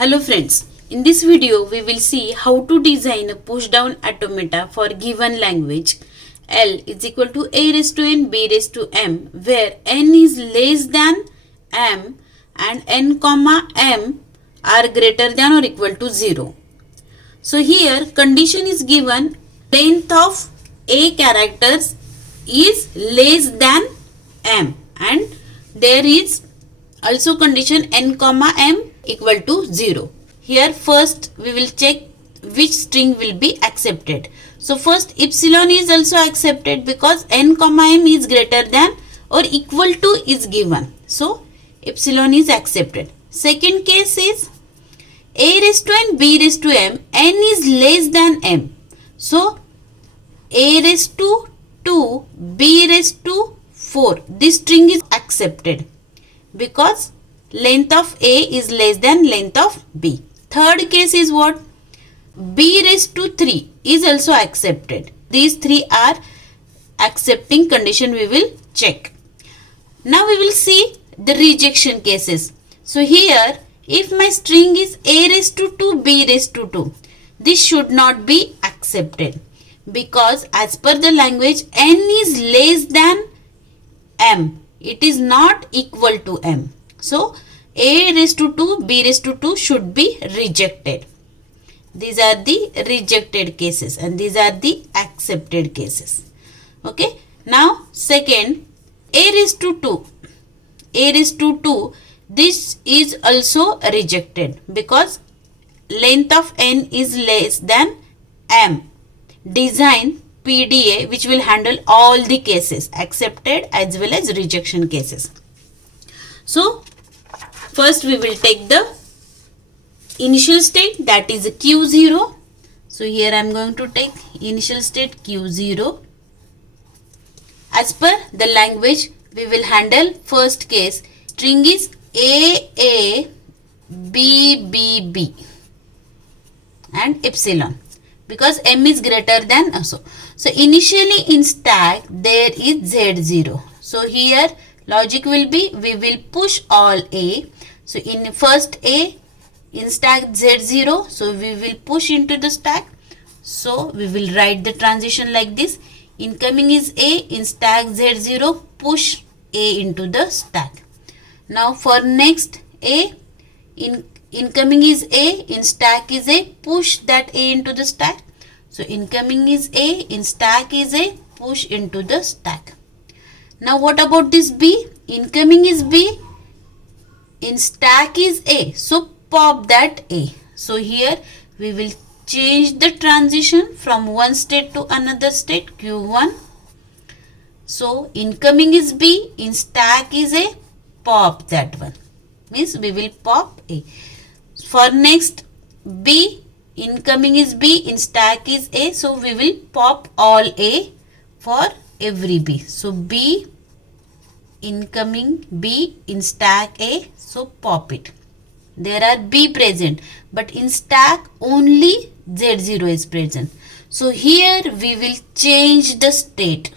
Hello friends, in this video we will see how to design a push down automata for given language L is equal to a raised to n b raised to m where n is less than m and n comma m are greater than or equal to 0. So here condition is given length of a characters is less than m and there is also condition n comma m equal to 0. Here first we will check which string will be accepted. So first epsilon is also accepted because n comma m is greater than or equal to is given. So epsilon is accepted. Second case is a raised to n b raised to m, n is less than m. So a raised to 2 b raised to 4, this string is accepted because length of a is less than length of b. Third case is what? b raised to 3 is also accepted. These three are accepting condition we will check. Now we will see the rejection cases. So here if my string is a raised to 2 b raised to 2, this should not be accepted because as per the language n is less than m, it is not equal to m. So a raised to 2 b raised to 2 should be rejected. These are the rejected cases and these are the accepted cases. Okay. Now second, a raised to 2, a raised to 2, this is also rejected because length of n is less than m. Design PDA which will handle all the cases, accepted as well as rejection cases. So first we will take the initial state, that is Q0. So here I am going to take initial state Q0. As per the language we will handle first case, string is A, B, B, B and epsilon because m is greater than also. So initially in stack there is Z0. So here logic will be we will push all A. So in first A in stack Z0, so we will push into the stack. So we will write the transition like this. Incoming is A, in stack Z0 push A into the stack. Now for next A, incoming is A, in stack is A, push that A into the stack. So incoming is A, in stack is A, push into the stack. Now what about this B? Incoming is B, in stack is A, so pop that A. So here we will change the transition from one state to another state, Q1. So incoming is B, in stack is A, pop that one. Means we will pop A. For next B, incoming is B, in stack is A, so we will pop all A for every B. So B, incoming B, in stack A, so pop it. There are B present but in stack only Z0 is present. So here we will change the state.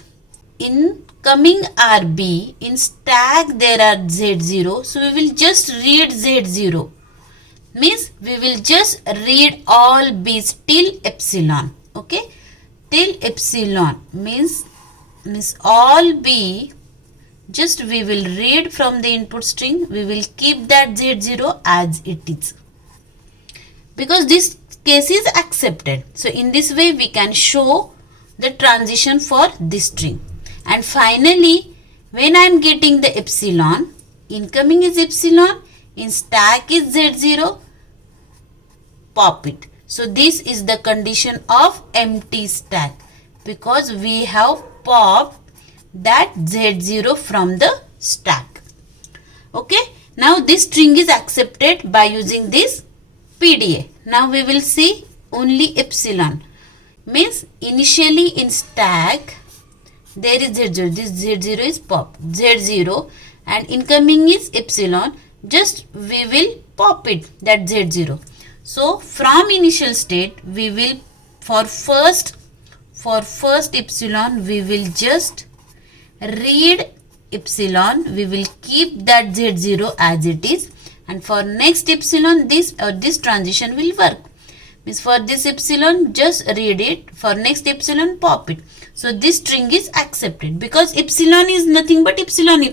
Incoming are B, in stack there are Z0, so we will just read Z0. Means we will just read all B's till epsilon. Okay, till epsilon means all B, just we will read from the input string, we will keep that Z0 as it is because this case is accepted. So in this way we can show the transition for this string. And finally when I am getting the epsilon, incoming is epsilon, in stack is Z0, pop it. So this is the condition of empty stack because we have popped that Z0 from the stack. Okay. Now this string is accepted by using this PDA. Now we will see only epsilon. Means initially in stack there is Z0. This Z0 is pop. Z0 and incoming is epsilon. Just we will pop it that Z0. So from initial state we will for first epsilon we will just read epsilon, we will keep that Z0 as it is. and for next epsilon this transition will work. Means for this epsilon just read it, for next epsilon pop it. So this string is accepted because epsilon is nothing but epsilon.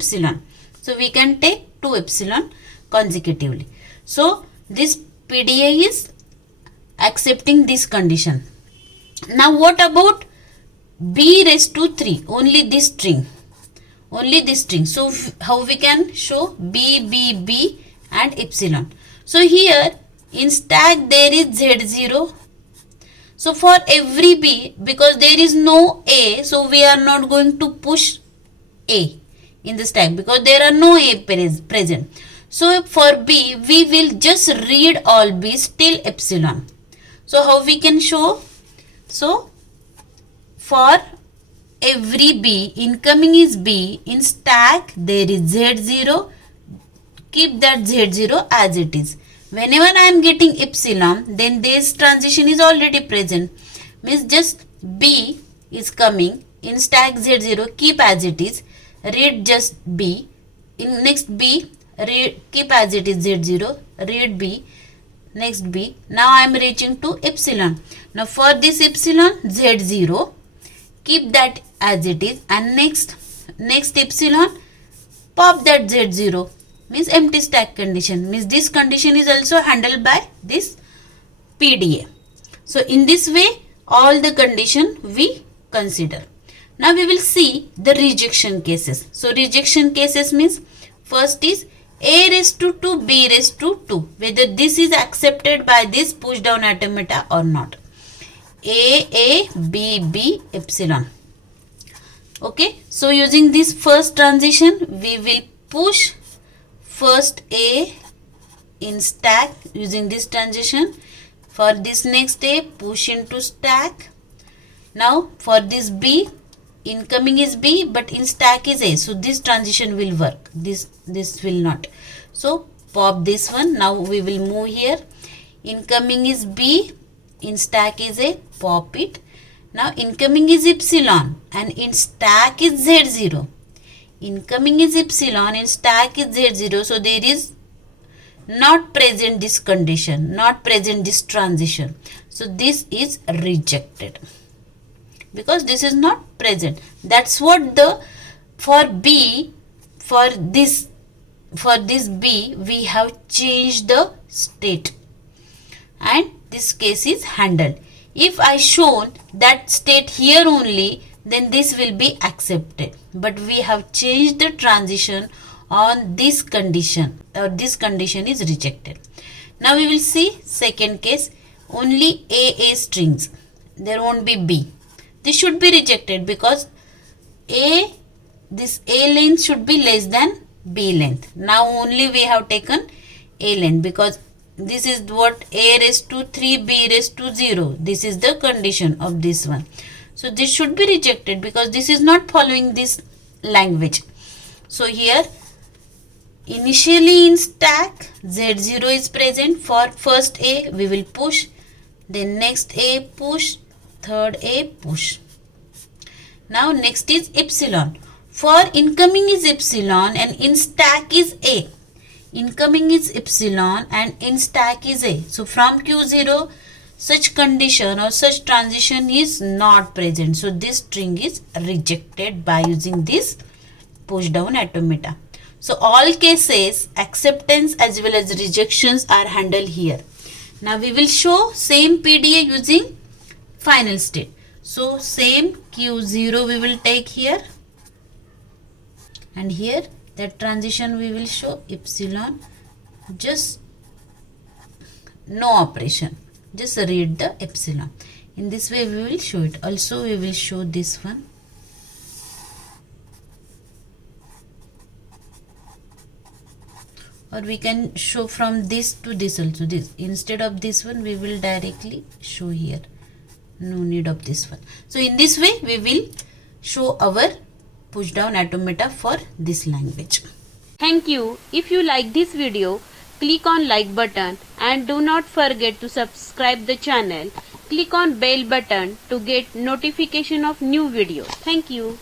So we can take 2 epsilon consecutively. So this PDA is accepting this condition. Now what about b raised to 3? Only this string. So how we can show b and epsilon? So here in stack there is z0. So for every b, because there is no a, so we are not going to push a in the stack because there are no a present. So for b we will just read all b's till epsilon. So how we can show? So for every b, incoming is b, in stack there is z0, keep that z0 as it is. Whenever I am getting epsilon, then this transition is already present. Means just b is coming, in stack z0 keep as it is, read just b, in next b read, keep as it is z0, read b, next b. Now I am reaching to epsilon. Now for this epsilon z0, keep that as it is, and next epsilon pop that z0, means empty stack condition. Means this condition is also handled by this PDA. So in this way all the condition we consider. Now we will see the rejection cases. So rejection cases means first is a raised to 2 b raised to 2, whether this is accepted by this push down automata or not. A b epsilon. Okay, so using this first transition we will push first a in stack using this transition. For this next a, push into stack. Now for this b, incoming is b but in stack is a, so this transition will work, this will not. So pop this one. Now we will move here, incoming is b, in stack is a, pop it. Now incoming is epsilon and in stack is z0, incoming is epsilon, in stack is z0, so there is not present this condition, not present this transition, so this is rejected because this is not present. That's what the for b, for this b we have changed the state and this case is handled. If I shown that state here only, then this will be accepted, but we have changed the transition on this condition, or this condition is rejected. Now we will see second case, only a strings, there won't be b. This should be rejected because this a length should be less than b length. Now only we have taken a length because this is what a raised to 3 b raised to 0, this is the condition of this one. So this should be rejected because this is not following this language. So here initially in stack z0 is present. For first a we will push, then next a push, third a push. Now next is epsilon. For incoming is epsilon and in stack is a, incoming is epsilon and in stack is a, so from q0 such condition or such transition is not present, so this string is rejected by using this push down automata. So all cases acceptance as well as rejections are handled here. Now we will show same PDA using final state. So same q0 we will take here, and here that transition we will show epsilon, just no operation, just read the epsilon. In this way we will show it. Also we will show this one. Or we can show from this to this also. This instead of this one we will directly show here. No need of this one. So in this way we will show our push down automata for this language. Thank you. If you like this video, click on like button and do not forget to subscribe the channel. Click on bell button to get notification of new videos. Thank you.